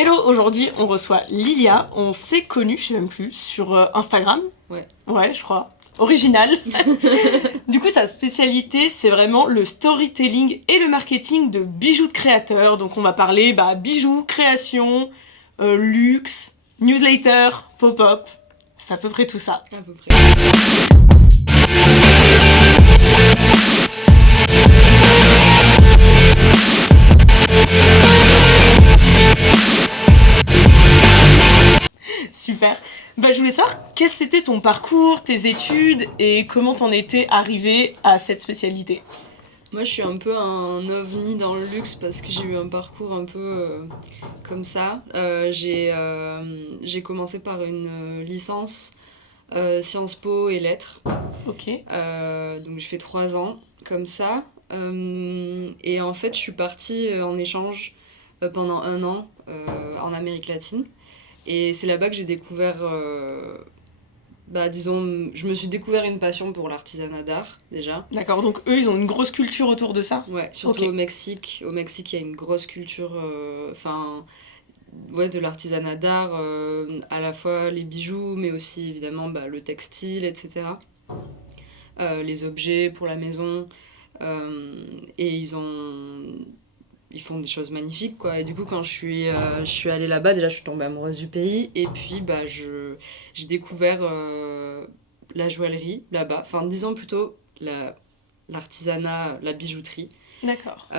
Hello, aujourd'hui on reçoit Lilia, on s'est connus, je sais même plus, sur Instagram. Ouais, je crois. Original. Du coup, sa spécialité, c'est vraiment le storytelling et le marketing de bijoux de créateurs. Donc on va parler bijoux, création, luxe, newsletter, pop-up. C'est à peu près tout ça. À peu près. Super. Je voulais savoir quel c'était ton parcours, tes études et comment t'en étais arrivé à cette spécialité. Moi, je suis un peu un ovni dans le luxe parce que j'ai eu un parcours un peu comme ça. J'ai commencé par une licence Sciences Po et lettres. Ok. Donc j'ai fait 3 ans comme ça. Et en fait, je suis partie en échange pendant 1 an en Amérique latine. Et c'est là-bas que j'ai découvert, disons, je me suis découvert une passion pour l'artisanat d'art, déjà. D'accord, donc eux, ils ont une grosse culture autour de ça. Ouais, surtout Ok. au Mexique. Au Mexique, il y a une grosse culture, ouais, de l'artisanat d'art, à la fois les bijoux, mais aussi évidemment le textile, etc. Les objets pour la maison. Et ils font des choses magnifiques, quoi. Et du coup, quand je suis allée là-bas, déjà, je suis tombée amoureuse du pays. Et puis, j'ai découvert la joaillerie là-bas. Enfin, disons plutôt l'artisanat, la bijouterie. D'accord.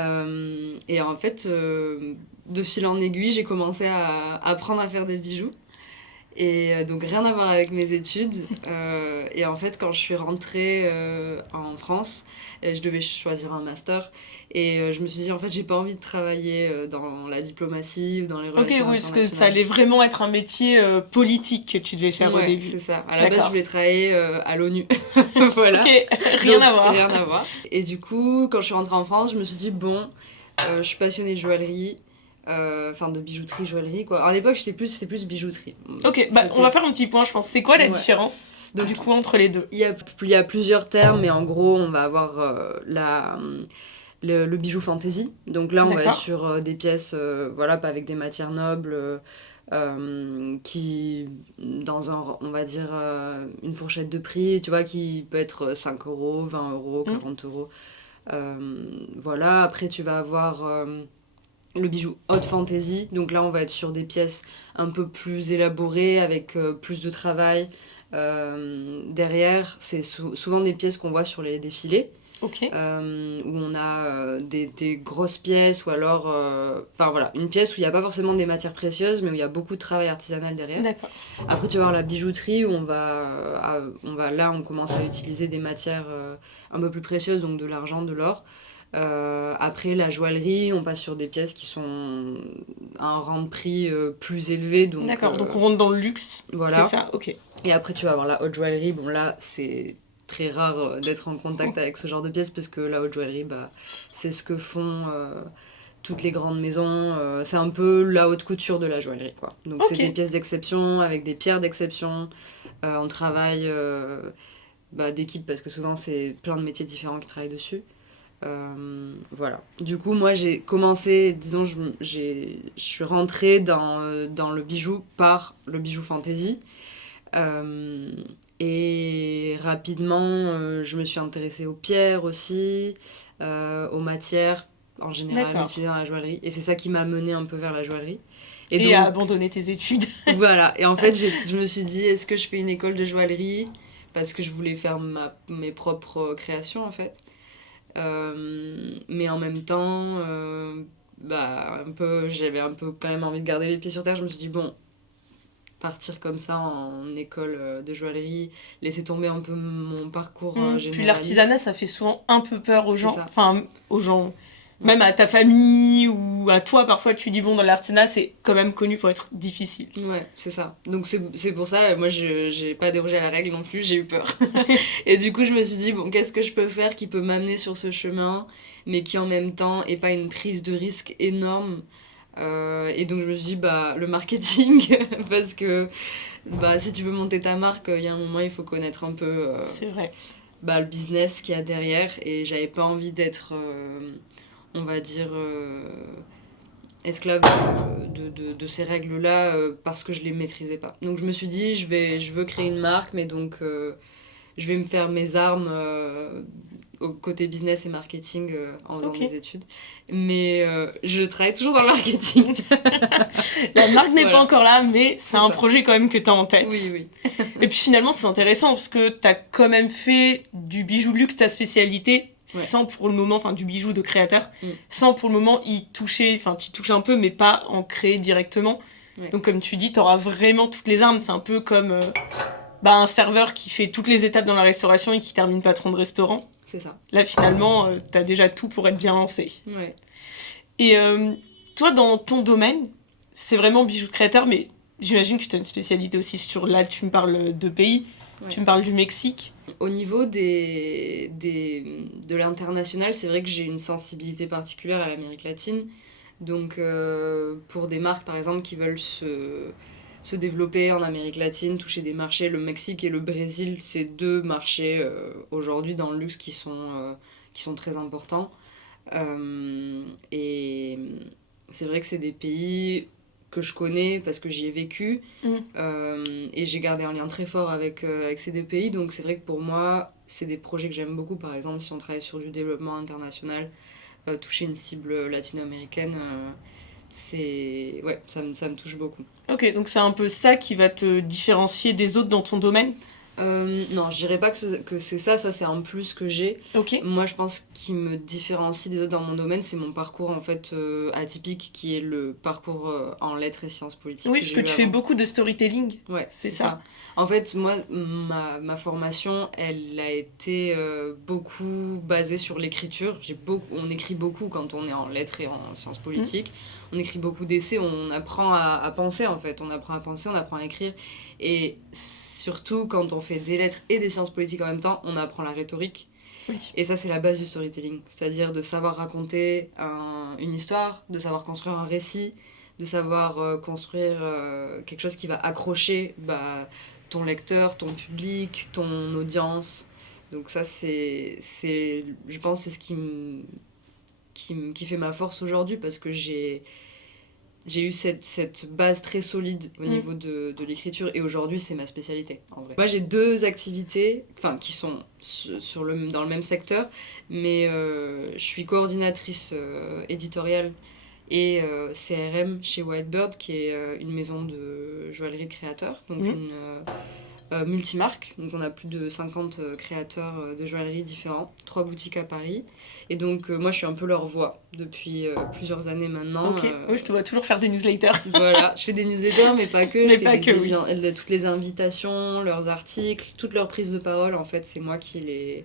Et en fait, de fil en aiguille, j'ai commencé à apprendre à faire des bijoux. Et donc rien à voir avec mes études. Et en fait, quand je suis rentrée en France, je devais choisir un master. Et je me suis dit, en fait, j'ai pas envie de travailler dans la diplomatie ou dans les Ok, relations oui, parce que ça internationales. allait vraiment être un métier politique que tu devais faire au Ouais, début. c'est ça. À la base, je D'accord. voulais travailler à l'ONU. Voilà. Ok, rien Donc, à voir. rien à voir. Et du coup, quand je suis rentrée en France, je me suis dit, bon, je suis passionnée de joaillerie. Enfin, de bijouterie, joaillerie, quoi. Alors, à l'époque, c'était plus bijouterie. Ok, on va faire un petit point, je pense. C'est quoi la Ouais. différence, Donc, du coup, entre les deux? il y a plusieurs termes, mais en gros, on va avoir le bijou fantasy. Donc là, on va être D'accord. sur des pièces, voilà, pas avec des matières nobles, qui, dans on va dire, une fourchette de prix, tu vois, qui peut être 5 euros, 20 euros, Hmm. 40 euros. Voilà, après, tu vas avoir le bijou haute fantasy. Donc là, on va être sur des pièces un peu plus élaborées, avec plus de travail. Derrière, c'est souvent des pièces qu'on voit sur les défilés, Ok. où on a des grosses pièces, ou alors, enfin voilà, une pièce où il n'y a pas forcément des matières précieuses, mais où il y a beaucoup de travail artisanal derrière. D'accord. Après, tu vas avoir la bijouterie, où là, on commence à utiliser des matières un peu plus précieuses, donc de l'argent, de l'or. Après, la joaillerie, on passe sur des pièces qui sont à un rang de prix plus élevé, donc D'accord, donc on rentre dans le luxe, c'est voilà. ça, ok. Et après, tu vas avoir la haute joaillerie. Bon, là, c'est très rare d'être en contact avec ce genre de pièces, parce que la haute joaillerie, c'est ce que font toutes les grandes maisons. C'est un peu la haute couture de la joaillerie, quoi. Donc, c'est Ok. des pièces d'exception, avec des pierres d'exception. On travaille d'équipe, parce que souvent, c'est plein de métiers différents qui travaillent dessus. Voilà. Du coup, moi, j'ai commencé, disons, je suis rentrée dans le bijou par le bijou fantasy. Euh, et rapidement, je me suis intéressée aux pierres aussi, aux matières en général D'accord. utilisées dans la joaillerie. Et c'est ça qui m'a menée un peu vers la joaillerie. Et Et à donc, abandonner tes études. voilà. Et en fait, je me suis dit, est-ce que je fais une école de joaillerie? Parce que je voulais faire mes propres créations, en fait. Mais en même temps, j'avais un peu quand même envie de garder les pieds sur terre. Je me suis dit, bon, partir comme ça en école de joaillerie, laisser tomber un peu mon parcours Puis l'artisanat, généraliste. ça fait souvent un peu peur aux C'est gens. ça. Enfin, aux gens. Ouais. Même à ta famille ou à toi, parfois, tu dis, bon, dans l'artisanat, c'est quand même connu pour être difficile. Ouais, c'est ça. Donc c'est pour ça, moi j'ai pas dérogé à la règle non plus, j'ai eu peur. Et du coup je me suis dit, bon, qu'est-ce que je peux faire qui peut m'amener sur ce chemin, mais qui en même temps est pas une prise de risque énorme. Et donc je me suis dit, le marketing, parce que si tu veux monter ta marque, il y a un moment il faut connaître un peu C'est vrai. le business qu'il y a derrière. Et j'avais pas envie d'être, on va dire, esclave de ces règles-là parce que je les maîtrisais pas. Donc je me suis dit, je veux créer une marque, mais donc je vais me faire mes armes au côté business et marketing en faisant des études. Mais je travaille toujours dans le marketing. La marque n'est pas encore là, mais c'est un projet quand même que tu as en tête. Oui. Et puis finalement, c'est intéressant parce que tu as quand même fait du bijou luxe ta spécialité, sans pour le moment, enfin du bijou de créateur, sans pour le moment y toucher, enfin tu touches un peu, mais pas en créer directement. Ouais. Donc comme tu dis, tu auras vraiment toutes les armes. C'est un peu comme un serveur qui fait toutes les étapes dans la restauration et qui termine patron de restaurant. C'est ça. Là, finalement, t'as déjà tout pour être bien lancé. Ouais. Et toi, dans ton domaine, c'est vraiment bijou de créateur, mais j'imagine que tu as une spécialité aussi sur... Là, tu me parles de pays, tu me parles du Mexique. Au niveau de l'international, c'est vrai que j'ai une sensibilité particulière à l'Amérique latine. Donc, pour des marques, par exemple, qui veulent se développer en Amérique latine, toucher des marchés, le Mexique et le Brésil, c'est 2 marchés aujourd'hui dans le luxe qui sont très importants. Et c'est vrai que c'est des pays que je connais parce que j'y ai vécu et j'ai gardé un lien très fort avec ces 2 pays. Donc c'est vrai que pour moi, c'est des projets que j'aime beaucoup. Par exemple, si on travaille sur du développement international, toucher une cible latino-américaine... ça me touche beaucoup. Ok, donc c'est un peu ça qui va te différencier des autres dans ton domaine ? Non, je dirais pas que c'est ça c'est un plus que j'ai. Okay. Moi, je pense qui me différencie des autres dans mon domaine, c'est mon parcours en fait atypique, qui est le parcours en lettres et sciences politiques. Oui, parce que tu fais beaucoup de storytelling. Ouais, c'est ça. En fait, moi, ma formation, elle a été beaucoup basée sur l'écriture. On écrit beaucoup quand on est en lettres et en sciences politiques. On écrit beaucoup d'essais, on apprend à penser en fait. On apprend à penser, on apprend à écrire. Et surtout, quand on fait des lettres et des sciences politiques en même temps, on apprend la rhétorique. Oui. Et ça, c'est la base du storytelling. C'est-à-dire de savoir raconter une histoire, de savoir construire un récit, de savoir construire quelque chose qui va accrocher ton lecteur, ton public, ton audience. Donc ça, je pense que c'est ce qui fait ma force aujourd'hui, parce que j'ai eu cette base très solide au niveau de l'écriture, et aujourd'hui c'est ma spécialité en vrai. Moi j'ai 2 activités qui sont dans le même secteur, mais je suis coordinatrice éditoriale et CRM chez Whitebird, qui est une maison de joaillerie de créateurs, donc une multimarque. Donc on a plus de 50 créateurs de joaillerie différents, 3 boutiques à Paris. Et donc moi je suis un peu leur voix depuis plusieurs années maintenant. Ok, oui, je te vois toujours faire des newsletters. Voilà, je fais des newsletters, mais pas que. Toutes les invitations, leurs articles, toutes leurs prises de parole, en fait, c'est moi qui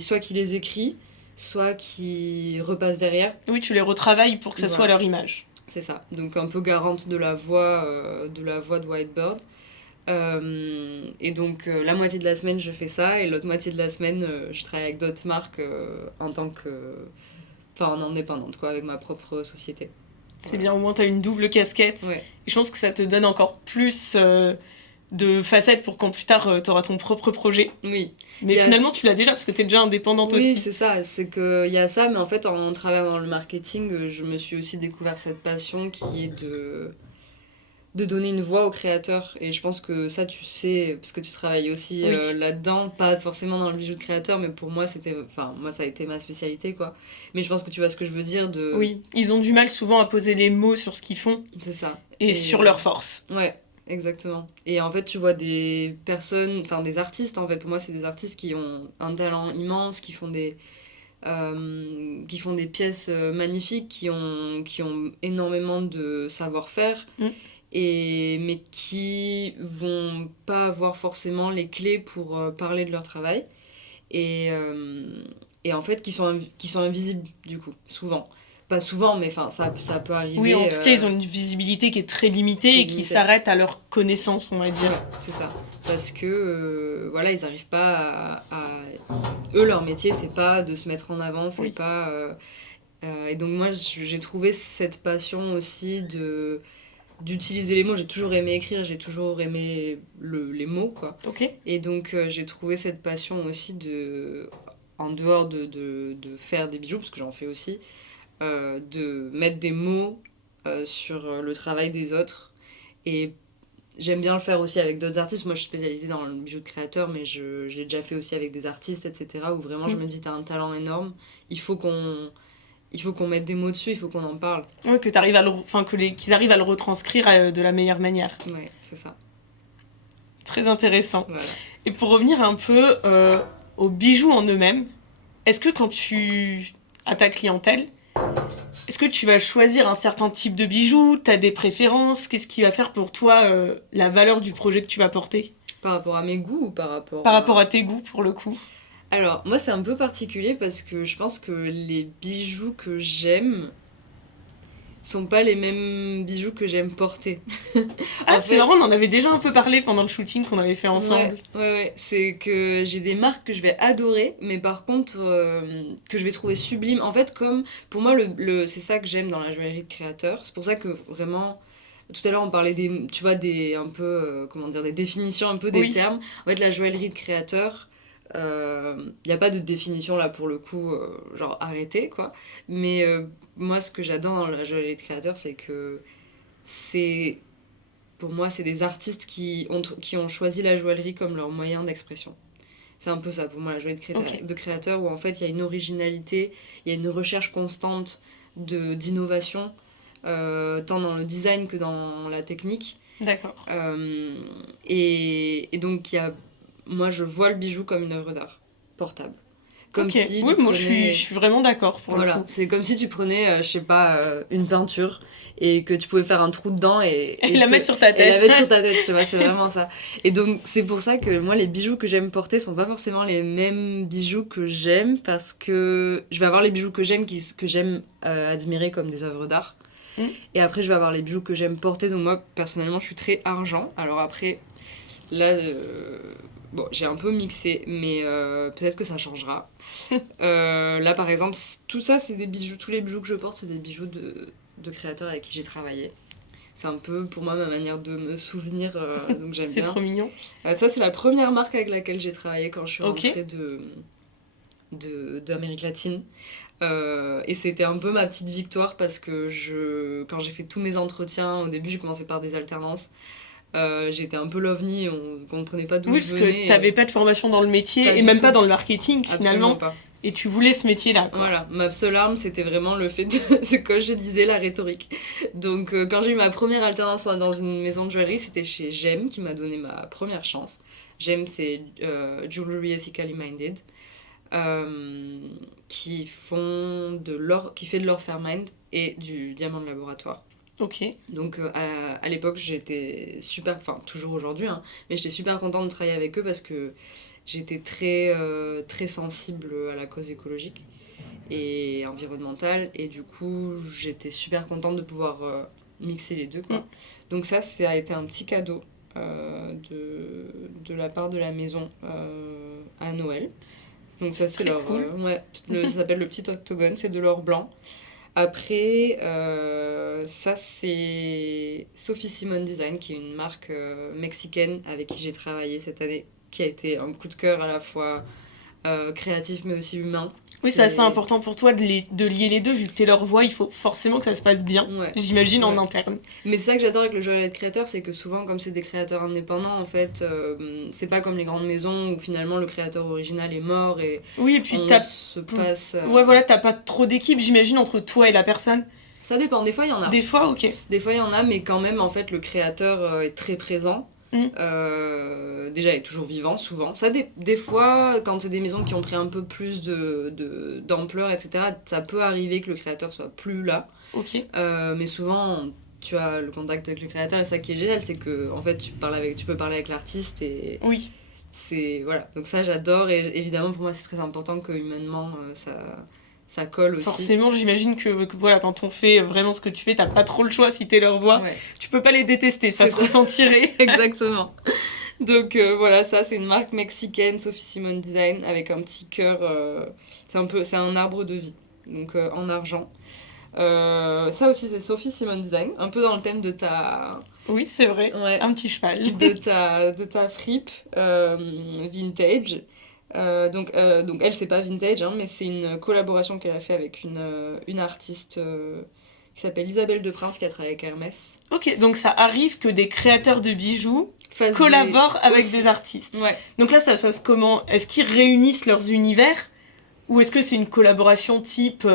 soit qui les écris, soit qui repasse derrière. Oui, tu les retravailles pour que ça soit leur image. C'est ça, donc un peu garante de la voix de Whitebird. Et donc la moitié de la semaine je fais ça, et l'autre moitié de la semaine je travaille avec d'autres marques en indépendante, avec ma propre société. C'est bien, au moins t'as une double casquette. Ouais. Et je pense que ça te donne encore plus de facettes pour quand plus tard t'auras ton propre projet. Oui. Mais finalement tu l'as déjà, parce que t'es déjà indépendante aussi. Oui, c'est ça, c'est qu'il y a ça, mais en fait en travaillant dans le marketing, je me suis aussi découvert cette passion qui est de donner une voix aux créateurs. Et je pense que ça, tu sais, parce que tu travailles aussi là-dedans, pas forcément dans le bijou de créateur, mais pour moi, ça a été ma spécialité, quoi. Mais je pense que tu vois ce que je veux dire de... Oui, ils ont du mal souvent à poser les mots sur ce qu'ils font. C'est ça. Et sur leurs forces. Ouais, exactement. Et en fait, tu vois des personnes, des artistes, en fait, pour moi, c'est des artistes qui ont un talent immense, qui font des pièces magnifiques, qui ont énormément de savoir-faire, mais qui vont pas avoir forcément les clés pour parler de leur travail, et en fait qui sont invisibles, du coup, souvent. Pas souvent, mais ça peut arriver. Oui, en tout cas, ils ont une visibilité qui est très limitée et qui s'arrête à leur connaissance, on va dire. Ouais, c'est ça. Parce que, ils n'arrivent pas à... Eux, leur métier, c'est pas de se mettre en avant, c'est pas... Et donc, moi, j'ai trouvé cette passion aussi d'utiliser les mots. J'ai toujours aimé écrire, j'ai toujours aimé les mots, quoi. Okay. Et donc, j'ai trouvé cette passion aussi en dehors de faire des bijoux, parce que j'en fais aussi, de mettre des mots sur le travail des autres. Et j'aime bien le faire aussi avec d'autres artistes. Moi, je suis spécialisée dans le bijou de créateur, mais j'ai déjà fait aussi avec des artistes, etc. Où vraiment, je me dis, t'as un talent énorme. Il faut qu'on mette des mots dessus, il faut qu'on en parle. Ouais, que t'arrives qu'ils arrivent à le retranscrire de la meilleure manière. Ouais, c'est ça. Très intéressant. Voilà. Et pour revenir un peu aux bijoux en eux-mêmes, est-ce que quand tu as ta clientèle, est-ce que tu vas choisir un certain type de bijoux? T'as des préférences? Qu'est-ce qui va faire pour toi la valeur du projet que tu vas porter? Par rapport à mes goûts ou par rapport à tes goûts, pour le coup? Alors, moi, c'est un peu particulier parce que je pense que les bijoux que j'aime sont pas les mêmes bijoux que j'aime porter. C'est marrant, on en avait déjà un peu parlé pendant le shooting qu'on avait fait ensemble. Ouais. C'est que j'ai des marques que je vais adorer, mais par contre, que je vais trouver sublimes. En fait, comme, pour moi, c'est ça que j'aime dans la joaillerie de créateur. C'est pour ça que, vraiment... Tout à l'heure, on parlait des définitions un peu des termes. En fait, la joaillerie de créateur... Il n'y a pas de définition là pour le coup, genre arrêtez quoi. Mais moi, ce que j'adore dans la joaillerie de créateur, c'est que pour moi, c'est des artistes qui ont choisi la joaillerie comme leur moyen d'expression. C'est un peu ça pour moi, la joaillerie de créateur, où en fait il y a une originalité, il y a une recherche constante d'innovation, tant dans le design que dans la technique. D'accord. Et donc moi, je vois le bijou comme une œuvre d'art portable. Comme si moi je suis vraiment d'accord pour le coup. C'est comme si tu prenais, je sais pas, une peinture et que tu pouvais faire un trou dedans et la mettre sur ta tête. Et la mettre sur ta tête, tu vois, c'est vraiment ça. Et donc, c'est pour ça que moi, les bijoux que j'aime porter sont pas forcément les mêmes bijoux que j'aime, parce que je vais avoir les bijoux que j'aime, que j'aime admirer comme des œuvres d'art. Et après, je vais avoir les bijoux que j'aime porter. Donc moi, personnellement, je suis très argent. Alors après, là... Bon, j'ai un peu mixé, mais peut-être que ça changera. Là, par exemple, tout ça, c'est des bijoux. Tous les bijoux que je porte, c'est des bijoux de créateurs avec qui j'ai travaillé. C'est un peu, pour moi, ma manière de me souvenir, donc j'aime bien. C'est trop mignon. Ça, c'est la première marque avec laquelle j'ai travaillé quand je suis rentrée d'Amérique latine. Et c'était un peu ma petite victoire parce que quand j'ai fait tous mes entretiens, au début, j'ai commencé par des alternances. J'étais un peu l'ovni, on ne comprenait pas d'où je venais. Oui, parce que t'avais pas de formation dans le métier et même pas dans le marketing finalement. Absolument pas. Et tu voulais ce métier-là, quoi. Voilà, ma seule arme, c'était vraiment le fait de, c'est comme je disais, la rhétorique. Donc quand j'ai eu ma première alternance dans une maison de joaillerie, c'était chez GEM qui m'a donné ma première chance. GEM, c'est Jewelry Ethically Minded, qui fait de l'or Fairmined et du diamant de laboratoire. Ok. Donc à l'époque, j'étais super, enfin toujours aujourd'hui, hein, mais j'étais super contente de travailler avec eux parce que j'étais très sensible à la cause écologique et environnementale, et du coup j'étais super contente de pouvoir mixer les deux, quoi. Donc ça a été un petit cadeau de la part de la maison à Noël. Donc ça c'est leur cool. Ça s'appelle le petit octogone, c'est de l'or blanc. Après, ça c'est Sophie Simone Design, qui est une marque mexicaine avec qui j'ai travaillé cette année, qui a été un coup de cœur à la fois créatif mais aussi humain. Oui, c'est assez important pour toi de lier les deux, vu que t'es leur voix, il faut forcément que ça se passe bien, j'imagine, en interne. Mais c'est ça que j'adore avec le joaillier de créateur, c'est que souvent, comme c'est des créateurs indépendants, en fait, c'est pas comme les grandes maisons où finalement le créateur original est mort et oui, et puis se passe... Ouais, voilà, t'as pas trop d'équipe, j'imagine, entre toi et la personne. Ça dépend, des fois il y en a. Des fois, ok. Des fois il y en a, mais quand même, en fait, le créateur est très présent. Déjà, il est toujours vivant, souvent. Ça, des fois, quand c'est des maisons qui ont pris un peu plus d'ampleur, etc., ça peut arriver que le créateur soit plus là. Ok. Mais souvent, tu as le contact avec le créateur, et ça qui est génial, c'est que en fait, tu peux parler avec l'artiste, et oui. Voilà. Donc ça, j'adore, et évidemment, pour moi, c'est très important que humainement, ça colle aussi. Forcément, j'imagine que voilà, quand on fait vraiment ce que tu fais, t'as pas trop le choix si t'es leur voix. Ouais. Tu peux pas les détester, ça se ressentirait. Exactement. Donc voilà, ça c'est une marque mexicaine, Sophie Simone Design, avec un petit cœur. C'est un arbre de vie, donc en argent. Ça aussi c'est Sophie Simone Design, un peu dans le thème de ta... Oui, c'est vrai, un petit cheval. de ta fripe vintage. Donc elle, c'est pas vintage, hein, mais c'est une collaboration qu'elle a fait avec une artiste qui s'appelle Isabelle Deprince, qui a travaillé avec Hermès. Ok, donc ça arrive que des créateurs de bijoux collaborent avec aussi. des artistes. Ouais. Donc là, ça se passe comment? Est-ce qu'ils réunissent leurs univers? Ou est-ce que c'est une collaboration type,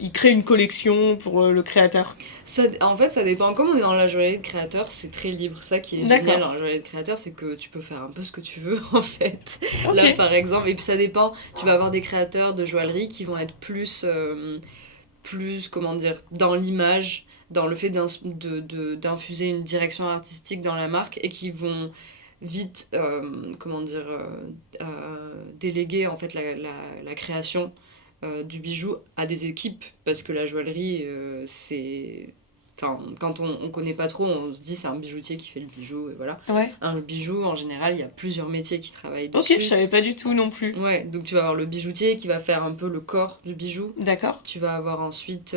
ils créent une collection pour le créateur? En fait, ça dépend. Comme on est dans la joaillerie de créateur, c'est très libre. Ça qui est génial dans la joaillerie de créateur, c'est que tu peux faire un peu ce que tu veux, en fait. Okay. Là, par exemple, et puis ça dépend. Tu vas avoir des créateurs de joaillerie qui vont être plus comment dire, dans l'image, dans le fait d'infuser une direction artistique dans la marque, et qui vont vite, déléguer en fait la création du bijou à des équipes, parce que la joaillerie, c'est... Enfin, quand on connaît pas trop, on se dit c'est un bijoutier qui fait le bijou, et voilà. Ouais. Un bijou, en général, il y a plusieurs métiers qui travaillent dessus. Ok, je savais pas du tout non plus. Ouais, donc tu vas avoir le bijoutier qui va faire un peu le corps du bijou. D'accord. Tu vas avoir ensuite,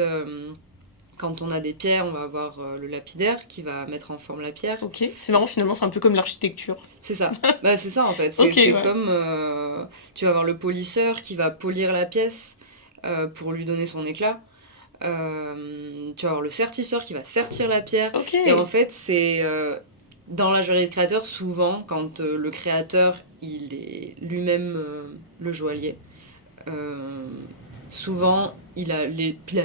quand on a des pierres, on va avoir le lapidaire qui va mettre en forme la pierre. Ok, c'est marrant, finalement, c'est un peu comme l'architecture. C'est ça. Bah, c'est ça en fait. C'est okay, ouais. Comme tu vas avoir le polisseur qui va polir la pièce pour lui donner son éclat. Tu vas avoir le sertisseur qui va sertir la pierre. Okay. Et en fait, c'est dans la joaillerie de créateur, souvent, quand le créateur il est lui-même le joaillier, souvent il a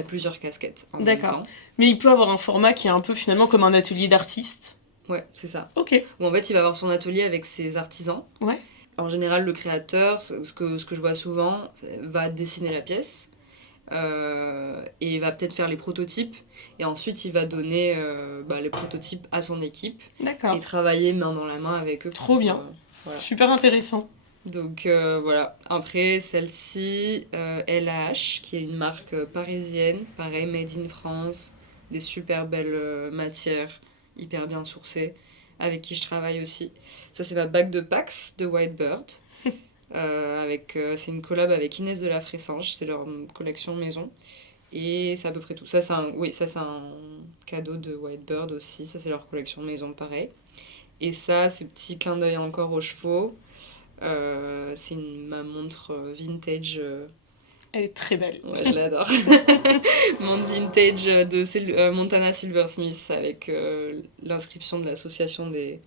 plusieurs casquettes en même temps. D'accord. Mais il peut avoir un format qui est un peu finalement comme un atelier d'artiste. Ouais, c'est ça. Ok. Où en fait, il va avoir son atelier avec ses artisans. Ouais. En général, le créateur, ce que je vois souvent, va dessiner la pièce. Et va peut-être faire les prototypes, et ensuite il va donner les prototypes à son équipe. D'accord. Et travailler main dans la main avec eux. Trop bien. Voilà. Super intéressant. Donc voilà. Après, celle-ci, LH, qui est une marque parisienne, pareil, made in France, des super belles matières, hyper bien sourcées, avec qui je travaille aussi. Ça, c'est ma bague de Pax de Whitebird. C'est une collab avec Inès de la Fressange, c'est leur collection maison, et c'est à peu près tout. Ça c'est un cadeau de Whitebird aussi, ça c'est leur collection maison pareil. Et ça, c'est petit clin d'œil encore aux chevaux, c'est ma montre vintage. Elle est très belle. Ouais, je l'adore. Montre vintage de Montana Silversmith, avec l'inscription de l'association des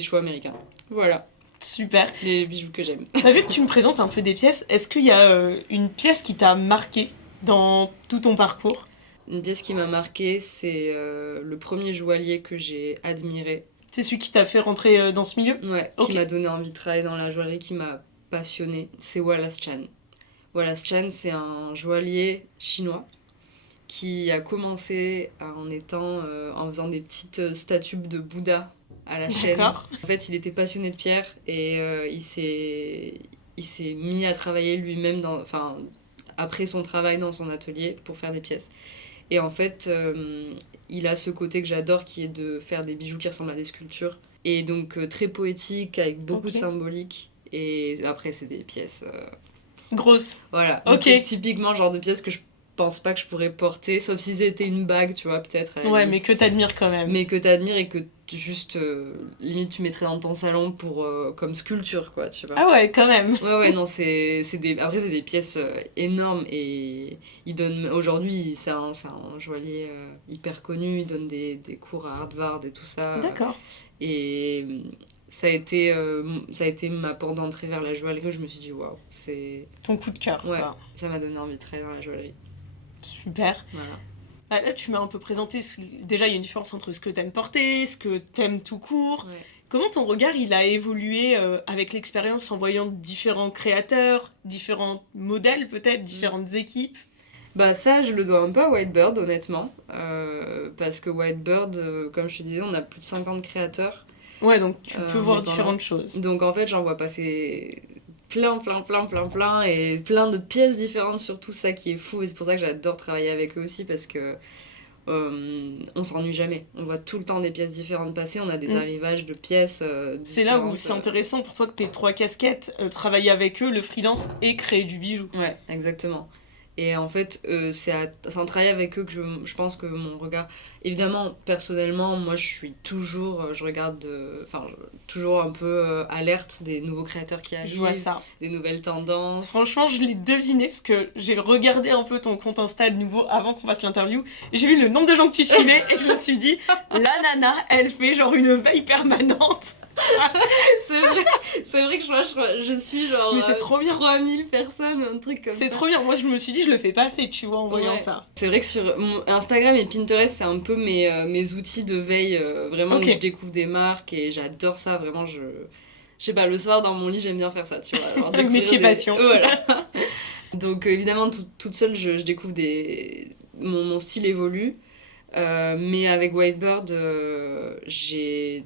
chevaux américains. Voilà. Super. Les bijoux que j'aime. T'as vu que tu me présentes un peu des pièces, est-ce qu'il y a une pièce qui t'a marqué dans tout ton parcours? Une pièce qui m'a marqué, c'est le premier joaillier que j'ai admiré. C'est celui qui t'a fait rentrer dans ce milieu? Ouais, okay. Qui m'a donné envie de travailler dans la joaillerie, qui m'a passionnée. C'est Wallace Chan. Wallace Chan, c'est un joaillier chinois qui a commencé en faisant des petites statues de Bouddha à la chaîne. En fait, il était passionné de pierre, et il s'est mis à travailler lui-même après son travail dans son atelier pour faire des pièces. Et en fait, il a ce côté que j'adore, qui est de faire des bijoux qui ressemblent à des sculptures, et donc très poétique, avec beaucoup de symbolique. Et après, c'est des pièces grosses. Voilà. Donc, typiquement, genre de pièces que je pense pas que je pourrais porter, sauf si c'était une bague, tu vois, peut-être. Ouais, mais que t'admires quand même. Mais que t'admires, et que juste, limite, tu mettrais dans ton salon comme sculpture, quoi, tu vois. Ah ouais, quand même. Ouais, non, après, c'est des pièces énormes, et aujourd'hui, c'est un joaillier hyper connu, il donne des cours à Harvard et tout ça. D'accord. Et ça a été ma porte d'entrée vers la joaillerie, où je me suis dit, waouh, c'est... Ton coup de cœur. Ouais, ça m'a donné envie de travailler dans la joaillerie. Super. Voilà. Là, tu m'as un peu présenté... Déjà, il y a une différence entre ce que t'aimes porter, ce que t'aimes tout court. Ouais. Comment ton regard, il a évolué avec l'expérience, en voyant différents créateurs, différents modèles peut-être, différentes équipes? Bah ça, je le dois un peu à Whitebird, honnêtement. Parce que Whitebird, comme je te disais, on a plus de 50 créateurs. Ouais, donc tu peux voir différentes choses. Donc en fait, j'en vois passer plein, et plein de pièces différentes, surtout, ça qui est fou. Et c'est pour ça que j'adore travailler avec eux aussi, parce que on s'ennuie jamais. On voit tout le temps des pièces différentes passer, on a des arrivages de pièces différentes. C'est là où c'est intéressant pour toi que t'aies 3 casquettes, travailler avec eux, le freelance et créer du bijou. Ouais, exactement. Et en fait, c'est en travaillant avec eux que je pense que mon regard... Évidemment, personnellement, moi, je suis toujours... je regarde... toujours un peu alerte des nouveaux créateurs qui arrivent. Je vois ça. Des nouvelles tendances. Franchement, je l'ai deviné parce que j'ai regardé un peu ton compte Insta de nouveau avant qu'on fasse l'interview. Et j'ai vu le nombre de gens que tu suivais et je me suis dit, la nana, elle fait genre une veille permanente. c'est vrai que je suis genre mais c'est trop bien. 3000 personnes, un truc comme ça. C'est trop bien. Moi, je me suis dit, je le fais pas assez, tu vois, en voyant ça. C'est vrai que sur Instagram et Pinterest, c'est un peu mes outils de veille, vraiment, où je découvre des marques et j'adore ça, vraiment, je sais pas, le soir dans mon lit, j'aime bien faire ça, tu vois. Alors, le métier passion. Voilà. Donc évidemment, toute seule, je découvre mon style évolue, mais avec Whitebird,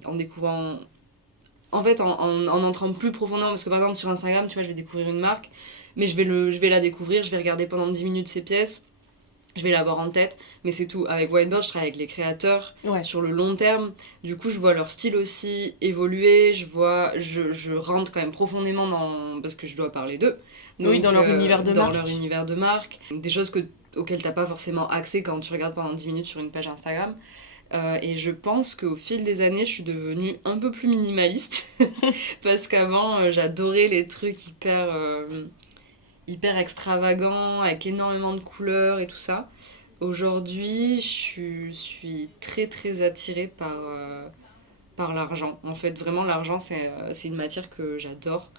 en découvrant... En fait, en entrant plus profondément, parce que par exemple sur Instagram, tu vois, je vais découvrir une marque, mais je vais la découvrir, je vais regarder pendant 10 minutes ses pièces, je vais l'avoir en tête, mais c'est tout. Avec Whitebird, je travaille avec les créateurs sur le long terme, du coup je vois leur style aussi évoluer, je rentre quand même profondément parce que je dois parler d'eux. Donc, oui, dans leur univers de marque. Dans leur univers de marque, des choses auxquelles t'as pas forcément accès quand tu regardes pendant 10 minutes sur une page Instagram. Et je pense qu'au fil des années, je suis devenue un peu plus minimaliste. Parce qu'avant, j'adorais les trucs hyper extravagants, avec énormément de couleurs et tout ça. Aujourd'hui, je suis très très attirée par l'argent. En fait, vraiment, l'argent, c'est une matière que j'adore.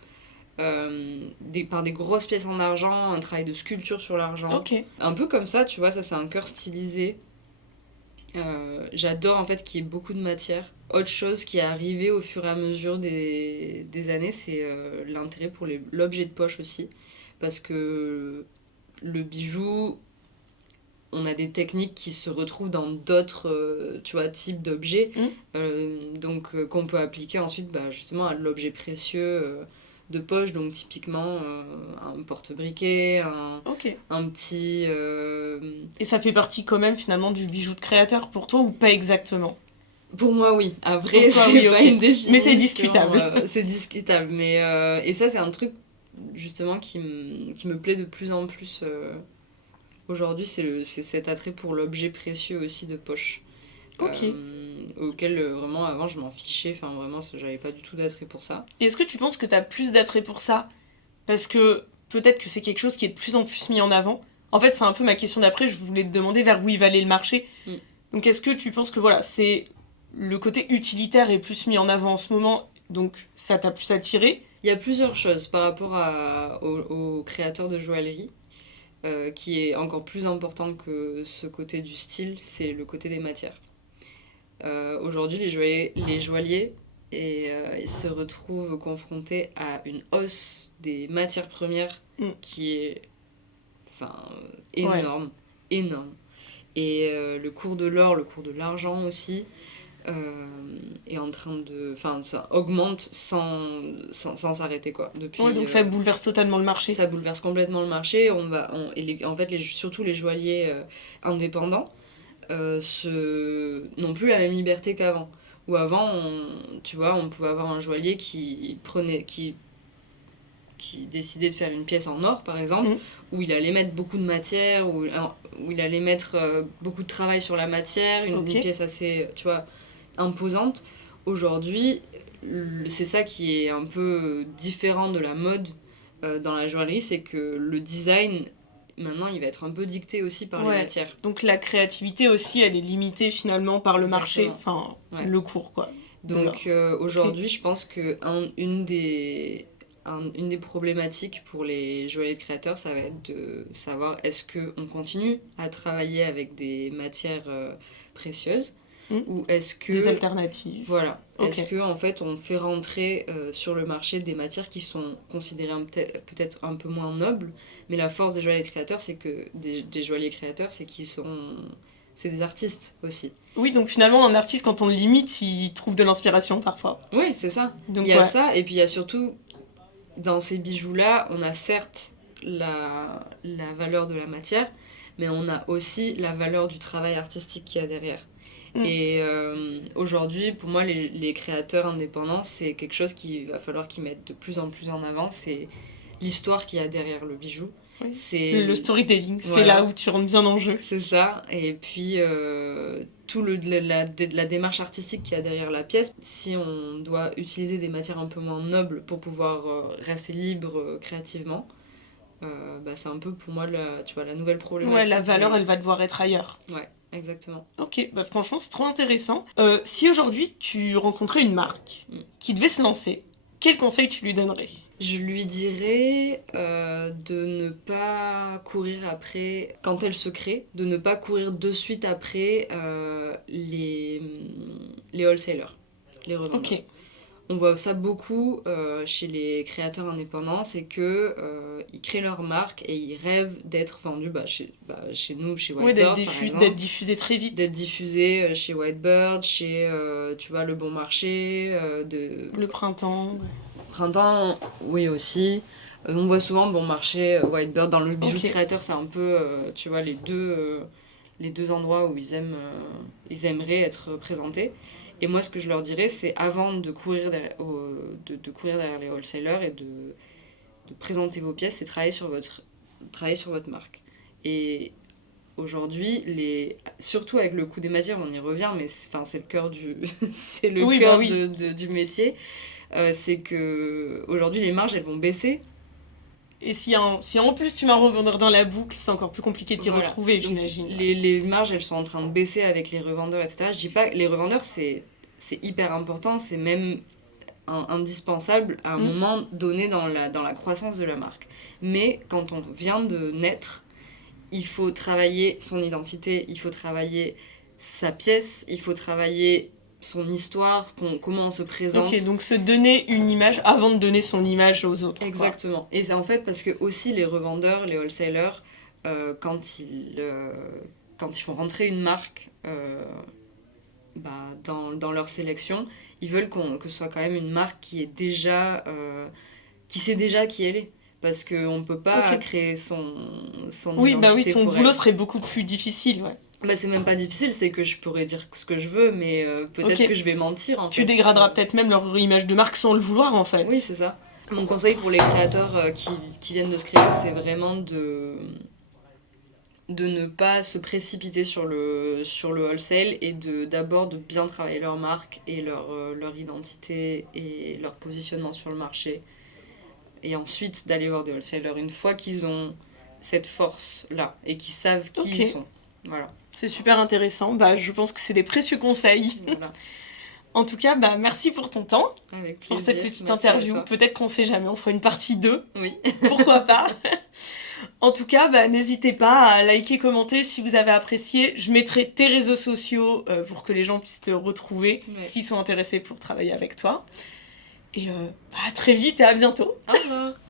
Par des grosses pièces en argent, un travail de sculpture sur l'argent. Okay. Un peu comme ça, tu vois, ça c'est un cœur stylisé. J'adore en fait qu'il y ait beaucoup de matière. Autre chose qui est arrivée au fur et à mesure des années, c'est l'intérêt pour l'objet de poche aussi. Parce que le bijou, on a des techniques qui se retrouvent dans d'autres types d'objets. Donc qu'on peut appliquer ensuite justement à l'objet précieux de poche, donc typiquement un porte-briquet, un petit... Et ça fait partie quand même finalement du bijou de créateur pour toi ou pas exactement? Pour moi, oui. Après, c'est pas une définition. Mais c'est discutable. C'est discutable. Mais, et ça, c'est un truc justement qui me plaît de plus en plus aujourd'hui, c'est cet attrait pour l'objet précieux aussi de poche. Auquel vraiment avant je m'en fichais, enfin vraiment j'avais pas du tout d'attrait pour ça. Et est-ce que tu penses que t'as plus d'attrait pour ça parce que peut-être que c'est quelque chose qui est de plus en plus mis en avant? En fait c'est un peu ma question d'après, je voulais te demander vers où il va aller le marché. Donc est-ce que tu penses que voilà, c'est le côté utilitaire est plus mis en avant en ce moment, donc ça t'a plus attiré? Il y a plusieurs choses par rapport aux créateurs de joaillerie. Qui est encore plus important que ce côté du style, c'est le côté des matières. Aujourd'hui, les joailliers ils se retrouvent confrontés à une hausse des matières premières qui est énorme. Et le cours de l'or, le cours de l'argent aussi, est en train de... Enfin, ça augmente sans s'arrêter, quoi. Donc ça bouleverse totalement le marché. Ça bouleverse complètement le marché. En fait, surtout les joailliers indépendants n'ont plus la même liberté qu'avant. Où avant, tu vois, on pouvait avoir un joaillier qui décidait de faire une pièce en or, par exemple, où il allait mettre beaucoup de matière, où il allait mettre beaucoup de travail sur la matière, une pièce assez, tu vois, imposante. Aujourd'hui, c'est ça qui est un peu différent de la mode dans la joaillerie, c'est que le design, maintenant, il va être un peu dicté aussi par les matières. Donc la créativité aussi, elle est limitée finalement par le marché, enfin le cours, quoi. Donc aujourd'hui, je pense que une des problématiques pour les joailliers de créateurs, ça va être de savoir est-ce qu'on continue à travailler avec des matières précieuses ou est-ce que... Des alternatives. Voilà. Est-ce que en fait, on fait rentrer sur le marché des matières qui sont considérées peut-être un peu moins nobles, mais la force des joailliers de créateurs, c'est que... Des joailliers créateurs, c'est qu'ils sont... C'est des artistes aussi. Oui, donc finalement, un artiste, quand on le limite, il trouve de l'inspiration parfois. Oui, c'est ça. Donc, il y a ça, et puis il y a surtout... Dans ces bijoux-là, on a certes la valeur de la matière, mais on a aussi la valeur du travail artistique qu'il y a derrière. Et aujourd'hui, pour moi, les créateurs indépendants, c'est quelque chose qu'il va falloir qu'ils mettent de plus en plus en avant. C'est l'histoire qu'il y a derrière le bijou. Oui. C'est le storytelling, voilà. C'est là où tu rentres bien en jeu. C'est ça. Et puis, tout la démarche artistique qu'il y a derrière la pièce, si on doit utiliser des matières un peu moins nobles pour pouvoir rester libre créativement, c'est un peu pour moi la nouvelle problématique. Ouais, la valeur, elle va devoir être ailleurs. Ouais, exactement. Ok, franchement, c'est trop intéressant. Si aujourd'hui, tu rencontrais une marque qui devait se lancer, quel conseil tu lui donnerais ? Je lui dirais de ne pas courir après, quand elle se crée, de ne pas courir de suite après les wholesalers, les revendeurs. Ok. On voit ça beaucoup chez les créateurs indépendants, c'est que ils créent leur marque et ils rêvent d'être vendus chez nous, chez Whitebird, par exemple. D'être diffusés très vite. D'être diffusés chez Whitebird, chez Le Bon Marché, Le printemps. Printemps, oui aussi. On voit souvent Bon Marché, Whitebird. Dans le bijou de créateur, c'est un peu, les deux endroits où ils aimeraient être présentés. Et moi, ce que je leur dirais, c'est avant de courir derrière les wholesalers et de présenter vos pièces, c'est travailler sur votre marque. Et aujourd'hui, surtout avec le coût des matières, on y revient, mais c'est le cœur du métier. C'est que aujourd'hui, les marges, elles vont baisser. Et si en plus tu mets un revendeur dans la boucle, c'est encore plus compliqué de t'y retrouver, donc, j'imagine. Les marges, elles sont en train de baisser avec les revendeurs, etc. Je dis pas que les revendeurs, c'est hyper important, c'est même indispensable à un moment donné dans la croissance de la marque. Mais quand on vient de naître, il faut travailler son identité, il faut travailler sa pièce, il faut travailler son histoire, comment on se présente. Ok, donc se donner une image avant de donner son image aux autres. Exactement. Et c'est en fait parce que aussi les revendeurs, les wholesalers, quand ils font rentrer une marque dans leur sélection, ils veulent que ce soit quand même une marque qui sait déjà qui elle est. Parce qu'on ne peut pas créer son identité ton pour boulot elle. serait beaucoup plus difficile, ouais. C'est même pas difficile, c'est que je pourrais dire ce que je veux, mais peut-être que je vais mentir, en fait. Tu dégraderas peut-être même leur image de marque sans le vouloir, en fait. Oui, c'est ça. Mon conseil pour les créateurs qui viennent de se créer, c'est vraiment de ne pas se précipiter sur le wholesale et d'abord de bien travailler leur marque et leur identité et leur positionnement sur le marché. Et ensuite d'aller voir des wholesalers une fois qu'ils ont cette force-là et qu'ils savent qui ils sont. Voilà. C'est super intéressant. Je pense que c'est des précieux conseils. Voilà. En tout cas, merci pour ton temps. Avec plaisir. Pour cette petite interview. Peut-être qu'on sait jamais, on fera une partie 2. Oui. Pourquoi pas. En tout cas, n'hésitez pas à liker, commenter si vous avez apprécié. Je mettrai tes réseaux sociaux pour que les gens puissent te retrouver s'ils sont intéressés pour travailler avec toi. Et à très vite et à bientôt. Au revoir.